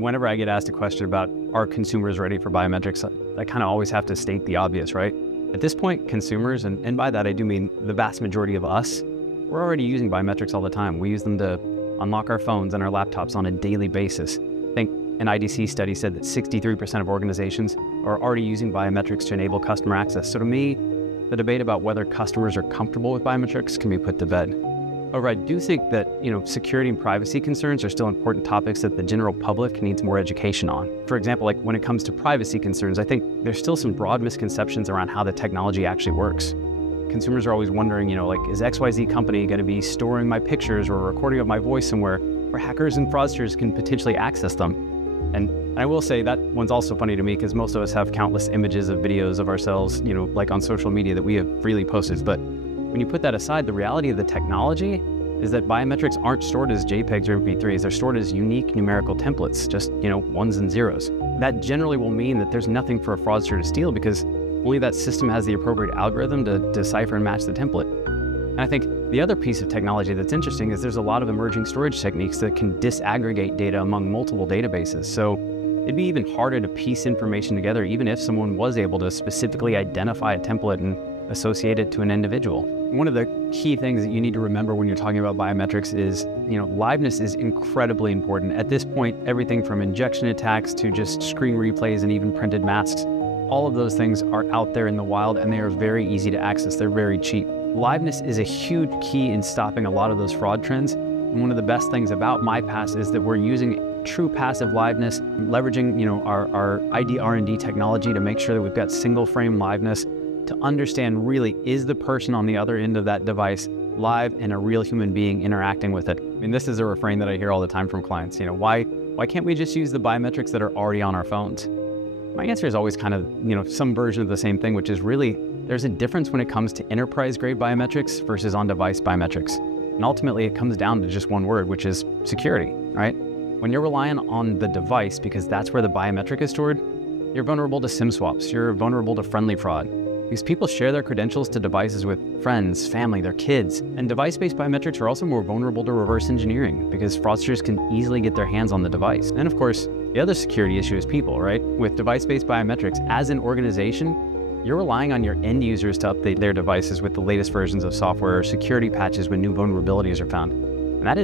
whenever I get asked a question about are consumers ready for biometrics, I kind of always have to state the obvious, right? At this point, consumers, and by that I do mean the vast majority of us, we're already using biometrics all the time. We use them to unlock our phones and our laptops on a daily basis. I think an IDC study said that 63% of organizations are already using biometrics to enable customer access. So to me, the debate about whether customers are comfortable with biometrics can be put to bed. However, I do think that security and privacy concerns are still important topics that the general public needs more education on. For example, like when it comes to privacy concerns, I think there's still some broad misconceptions around how the technology actually works. Consumers are always wondering, is XYZ company going to be storing my pictures or a recording of my voice somewhere where hackers and fraudsters can potentially access them? And I will say that one's also funny to me because most of us have countless images of videos of ourselves, like on social media that we have freely posted. But when you put that aside, the reality of the technology is that biometrics aren't stored as JPEGs or MP3s. They're stored as unique numerical templates, just, ones and zeros. That generally will mean that there's nothing for a fraudster to steal because only that system has the appropriate algorithm to decipher and match the template. And I think the other piece of technology that's interesting is there's a lot of emerging storage techniques that can disaggregate data among multiple databases. So it'd be even harder to piece information together even if someone was able to specifically identify a template and associate it to an individual. One of the key things that you need to remember when you're talking about biometrics is, liveness is incredibly important. At this point, everything from injection attacks to just screen replays and even printed masks, all of those things are out there in the wild and they are very easy to access. They're very cheap. Liveness is a huge key in stopping a lot of those fraud trends. And one of the best things about MyPass is that we're using true passive liveness, leveraging, our IDR&D technology to make sure that we've got single frame liveness to understand really is the person on the other end of that device live and a real human being interacting with it. I mean, this is a refrain that I hear all the time from clients. Why can't we just use the biometrics that are already on our phones? My answer is always kind of, some version of the same thing, which is really there's a difference when it comes to enterprise-grade biometrics versus on-device biometrics. And ultimately, it comes down to just one word, which is security, right? When you're relying on the device because that's where the biometric is stored, you're vulnerable to SIM swaps, you're vulnerable to friendly fraud. Because people share their credentials to devices with friends, family, their kids. And device-based biometrics are also more vulnerable to reverse engineering because fraudsters can easily get their hands on the device. And of course, the other security issue is people, right? With device-based biometrics, as an organization, you're relying on your end users to update their devices with the latest versions of software or security patches when new vulnerabilities are found. And that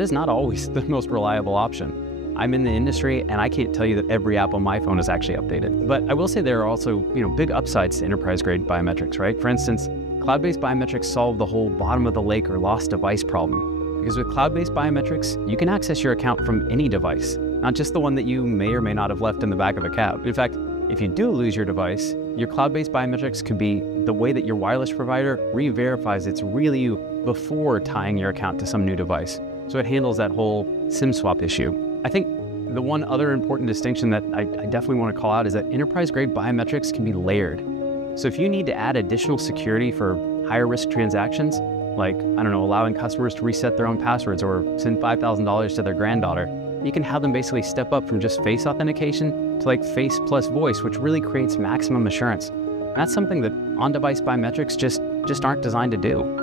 is not always the most reliable option. I'm in the industry and I can't tell you that every app on my phone is actually updated. But I will say there are also, big upsides to enterprise-grade biometrics, right? For instance, cloud-based biometrics solve the whole bottom of the lake or lost device problem. Because with cloud-based biometrics, you can access your account from any device, not just the one that you may or may not have left in the back of a cab. In fact, if you do lose your device, your cloud-based biometrics could be the way that your wireless provider re-verifies it's really you before tying your account to some new device. So it handles that whole SIM swap issue. I think the one other important distinction that I definitely want to call out is that enterprise-grade biometrics can be layered. So if you need to add additional security for higher risk transactions, like, allowing customers to reset their own passwords or send $5,000 to their granddaughter, you can have them basically step up from just face authentication to like face plus voice, which really creates maximum assurance. And that's something that on-device biometrics just aren't designed to do.